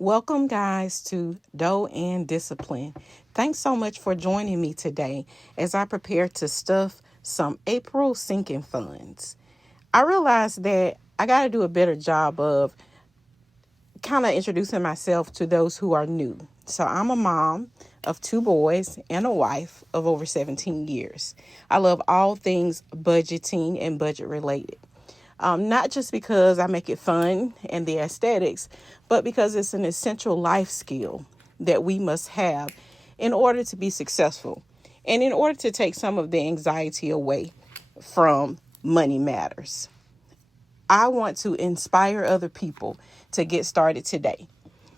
Welcome, guys, to Dough and Discipline. Thanks so much for joining me today as I prepare to stuff some April sinking funds. I realized that I got to do a better job of kind of introducing myself to those who are new. So I'm a mom of two boys and a wife of over 17 years. I love all things budgeting and budget related. Not just because I make it fun and the aesthetics, but because it's an essential life skill that we must have in order to be successful and in order to take some of the anxiety away from money matters. I want to inspire other people to get started today.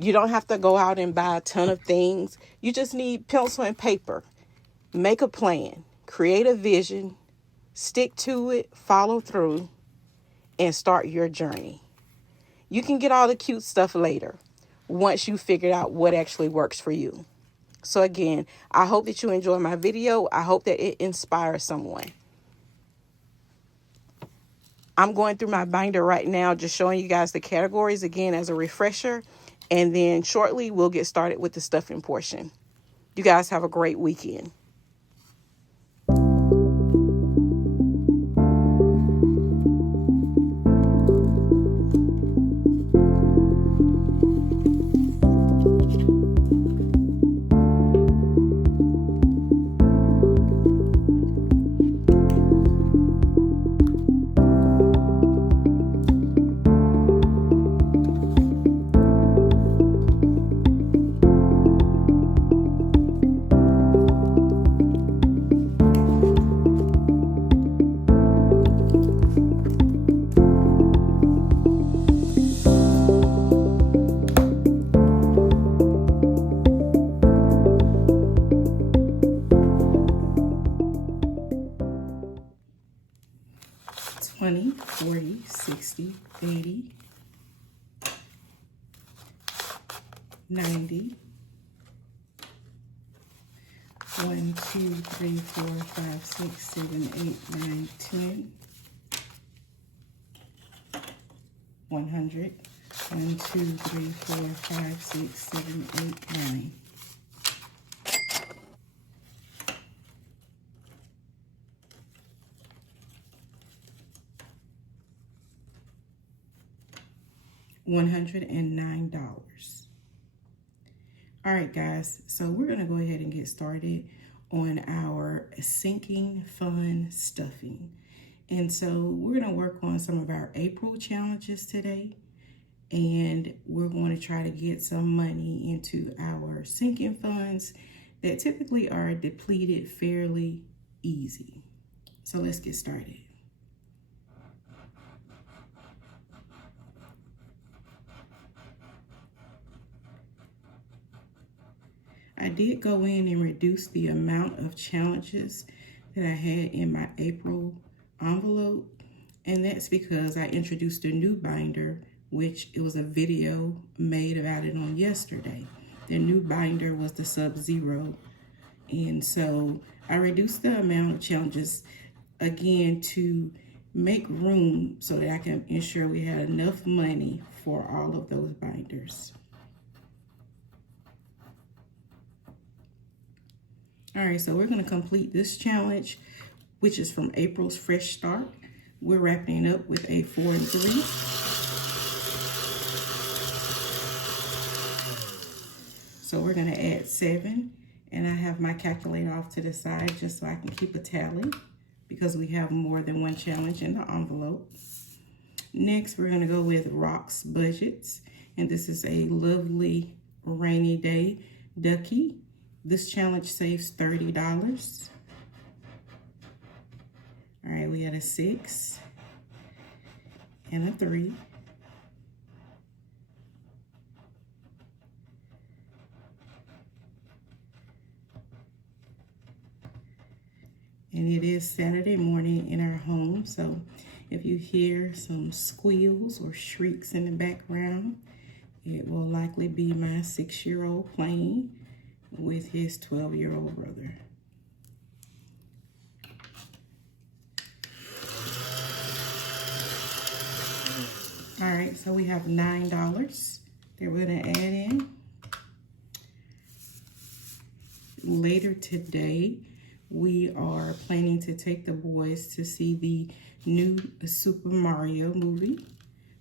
You don't have to go out and buy a ton of things. You just need pencil and paper. Make a plan, create a vision, stick to it, follow through, and start your journey. You can get all the cute stuff later once you figured out what actually works for you. So again, I hope that you enjoy my video. I hope that it inspires someone. I'm going through my binder right now, just showing you guys the categories again as a refresher. And then shortly, we'll get started with the stuffing portion. You guys have a great weekend. 20, 40, 60, 80, 90, 1, 2, 3, 4, 5, 6, 7, 8, 9, 10, 100, 1, 2, 3, 4, 5, 6, 7, 8, 9. $109. All right, guys, so we're gonna go ahead and get started on our sinking fun stuffing. And so we're gonna work on some of our April challenges today, and we're going to try to get some money into our sinking funds that typically are depleted fairly easy. So let's get started. I did go in and reduce the amount of challenges that I had in my April envelope, and that's because I introduced a new binder, which it was a video made about it on yesterday. The new binder was the Sub-Zero, and so I reduced the amount of challenges again to make room so that I can ensure we had enough money for all of those binders. All right, so we're gonna complete this challenge, which is from April's Fresh Start. We're wrapping it up with a 4 and 3. So we're gonna add 7, and I have my calculator off to the side just so I can keep a tally because we have more than one challenge in the envelope. Next, we're gonna go with Rock's Budgets, and this is a lovely rainy day ducky. This challenge saves $30. All right, we had a 6 and a 3. And it is Saturday morning in our home, so if you hear some squeals or shrieks in the background, it will likely be my 6-year-old playing with his 12-year-old brother. All right, so we have $9 that we're gonna add in. Later today, we are planning to take the boys to see the new Super Mario movie.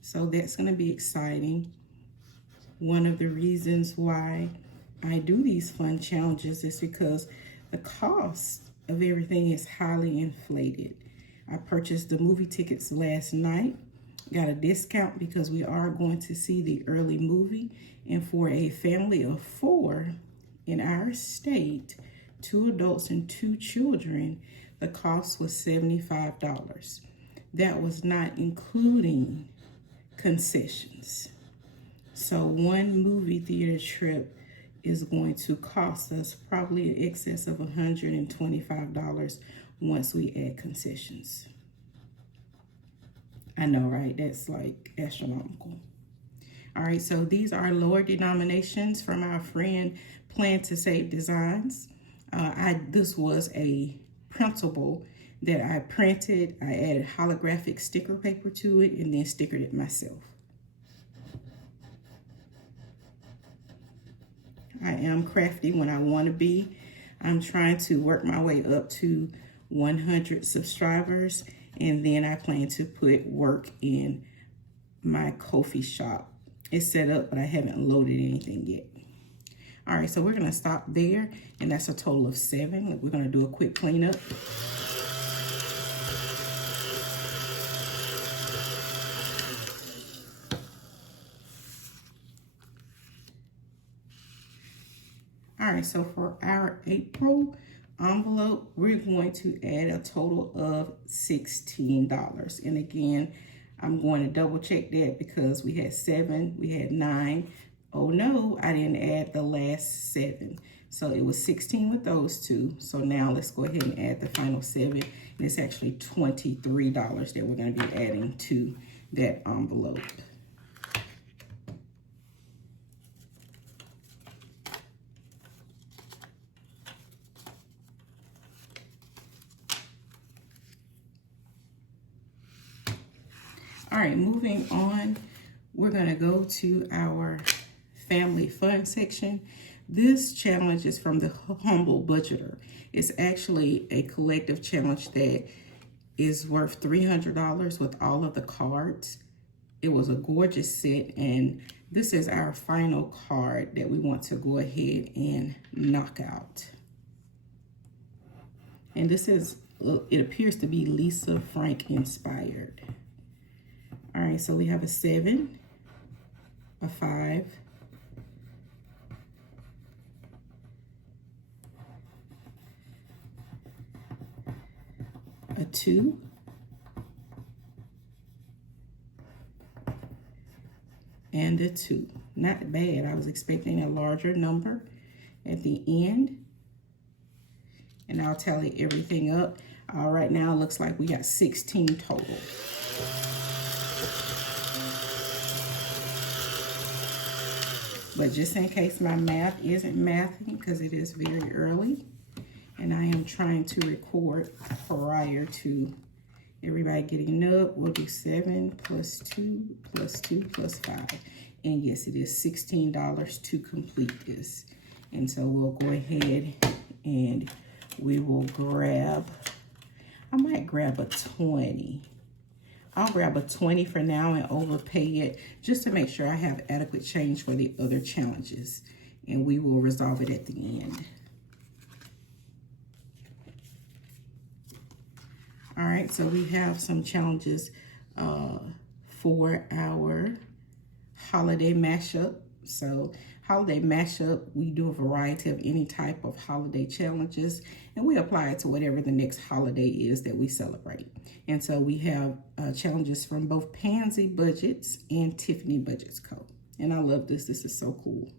So that's gonna be exciting. One of the reasons why I do these fun challenges is because the cost of everything is highly inflated. I purchased the movie tickets last night, got a discount because we are going to see the early movie, and for a family of 4 in our state, 2 adults and 2 children, the cost was $75. That was not including concessions. So one movie theater trip is going to cost us probably in excess of $125 once we add concessions. I know, right? That's like astronomical. All right, so these are lower denominations from our friend Plan to Save Designs. This was a printable that I printed. I added holographic sticker paper to it and then stickered it myself. I am crafty when I want to be. I'm trying to work my way up to 100 subscribers, and then I plan to put work in my Ko-fi shop. It's set up, but I haven't loaded anything yet. All right, so we're gonna stop there, and that's a total of 7. We're gonna do a quick cleanup. All right, so for our April envelope, we're going to add a total of $16. And again, I'm going to double check that because we had 7, we had 9. Oh no, I didn't add the last 7. So it was 16 with those 2. So now let's go ahead and add the final 7. And it's actually $23 that we're going to be adding to that envelope. All right, moving on, we're gonna go to our family fun section. This challenge is from the Humble Budgeter. It's actually a collective challenge that is worth $300 with all of the cards. It was a gorgeous set, and this is our final card that we want to go ahead and knock out. And this is, it appears to be Lisa Frank inspired. All right, so we have a 7, a 5, a 2, and a 2. Not bad. I was expecting a larger number at the end. And I'll tally everything up. All right, now it looks like we got 16 total. But just in case my math isn't mathing, because it is very early, and I am trying to record prior to everybody getting up, we'll do 7 plus 2 plus 2 plus 5. And yes, it is $16 to complete this. And so we'll go ahead and we will grab, I might grab a 20. I'll grab a 20 for now and overpay it just to make sure I have adequate change for the other challenges. And we will resolve it at the end. All right, so we have some challenges for our holiday mashup. So holiday mashup, we do a variety of any type of holiday challenges, and we apply it to whatever the next holiday is that we celebrate. And so we have challenges from both Pansy Budgets and Tiffany Budgets Co. And I love this. This is so cool.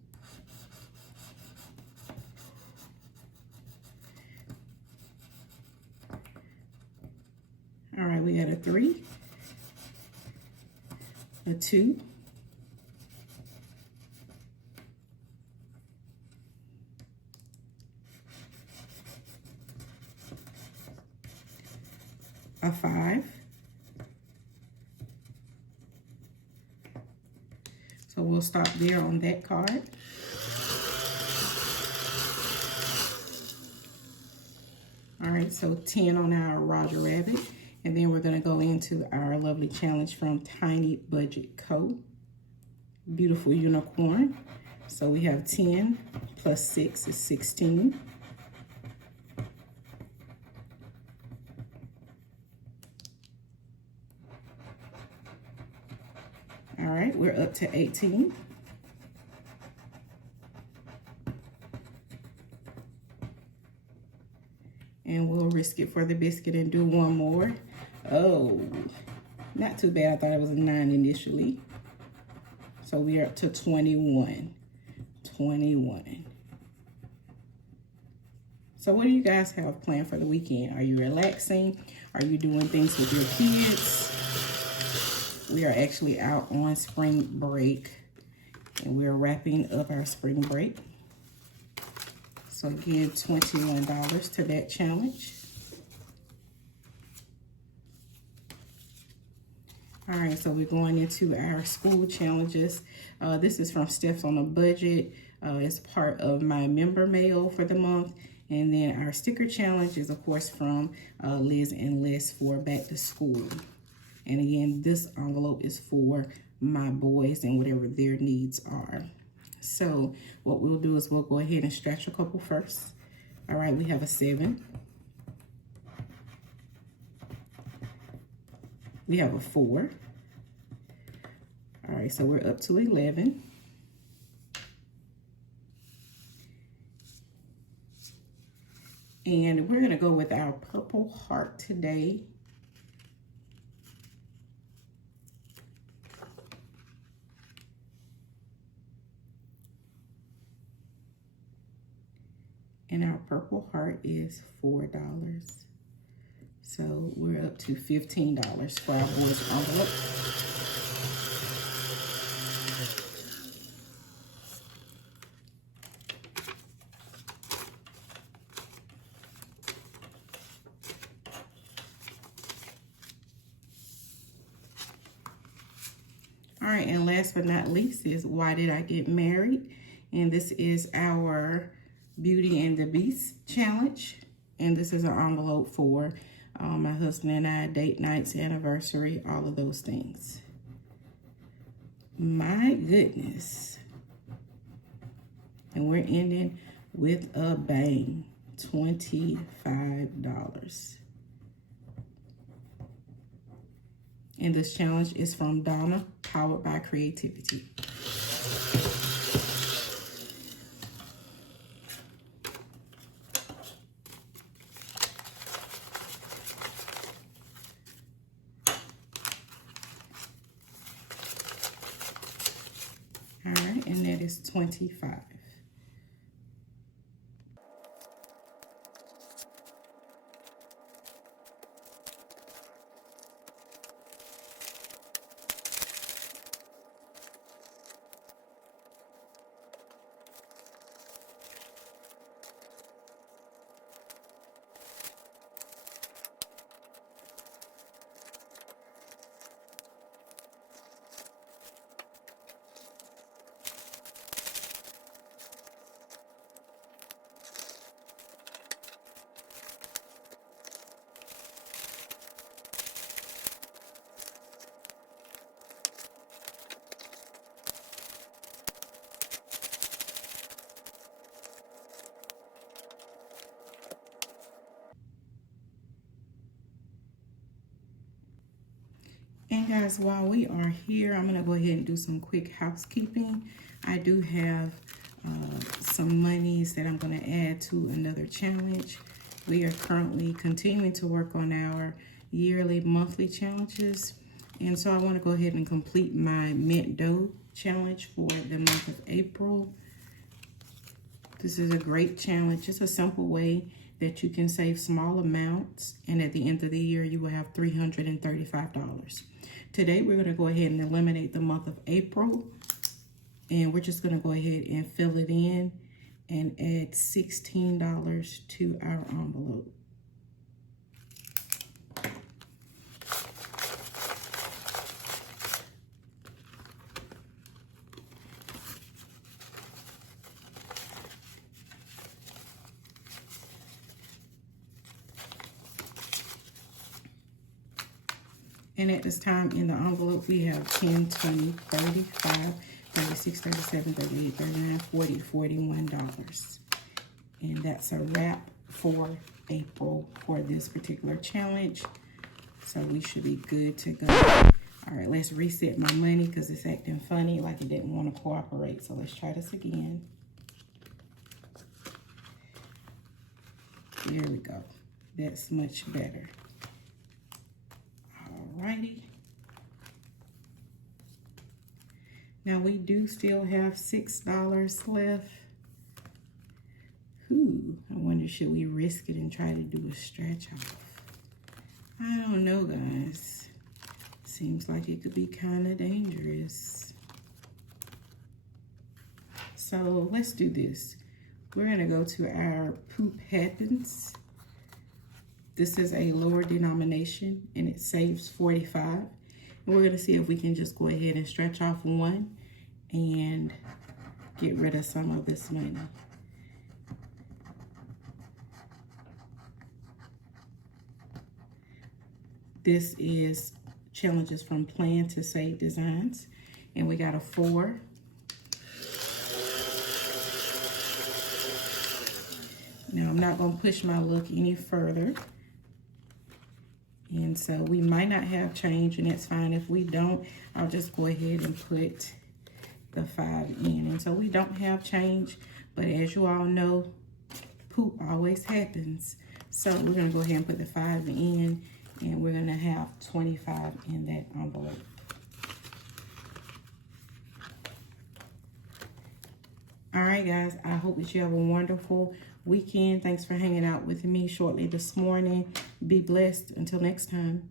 All right, we got a 3, a 2, a 5. So we'll stop there on that card. All right, so 10 on our Roger Rabbit. And then we're going to go into our lovely challenge from Tiny Budget Co. Beautiful unicorn. So we have 10 plus 6 is 16. All right, we're up to 18. And we'll risk it for the biscuit and do one more. Oh, not too bad. I thought it was a 9 initially. So we are up to 21. 21. So what do you guys have planned for the weekend? Are you relaxing? Are you doing things with your kids? We are actually out on spring break, and we're wrapping up our spring break. So again, $21 to that challenge. All right, so we're going into our school challenges. This is from Steph's on a Budget. It's part of my member mail for the month. And then our sticker challenge is, of course, from Liz and Les for back to school. And again, this envelope is for my boys and whatever their needs are. So what we'll do is we'll go ahead and stretch a couple first. All right, we have a 7. We have a 4. All right, so we're up to 11. And we're gonna go with our purple heart today. And our purple heart is $4. So we're up to $15 for our boys envelope. All right, and last but not least is Why Did I Get Married? And this is our Beauty and the Beast challenge. And this is an envelope for my husband and I, date nights, anniversary, all of those things. My goodness. And we're ending with a bang, $25. And this challenge is from Donna, powered by Creativity. All right, and that is 25. And guys, while we are here, I'm going to go ahead and do some quick housekeeping. I do have some monies that I'm going to add to another challenge. We are currently continuing to work on our yearly, monthly challenges. And so I want to go ahead and complete my mint dough challenge for the month of April. This is a great challenge. It's a simple way that you can save small amounts, and at the end of the year, you will have $335. Today, we're going to go ahead and eliminate the month of April, and we're just going to go ahead and fill it in and add $16 to our envelope. And at this time in the envelope, we have 10, 20, 35, 36, 37, 38, 39, 40, $41. And that's a wrap for April for this particular challenge. So we should be good to go. All right, let's reset my money because it's acting funny, like it didn't want to cooperate. So let's try this again. There we go. That's much better. All righty. Now we do still have $6 left. Ooh, I wonder, should we risk it and try to do a stretch off? I don't know, guys. Seems like it could be kind of dangerous. So let's do this. We're gonna go to our Poop Happens. This is a lower denomination and it saves 45. And we're gonna see if we can just go ahead and stretch off one and get rid of some of this money. This is challenges from Plan to Save Designs. And we got a 4. Now I'm not gonna push my luck any further. And so we might not have change, and that's fine. If we don't, I'll just go ahead and put the 5 in. And so we don't have change, but as you all know, poop always happens. So we're gonna go ahead and put the 5 in, and we're gonna have 25 in that envelope. All right, guys, I hope that you have a wonderful weekend. Thanks for hanging out with me shortly this morning. Be blessed. Until next time.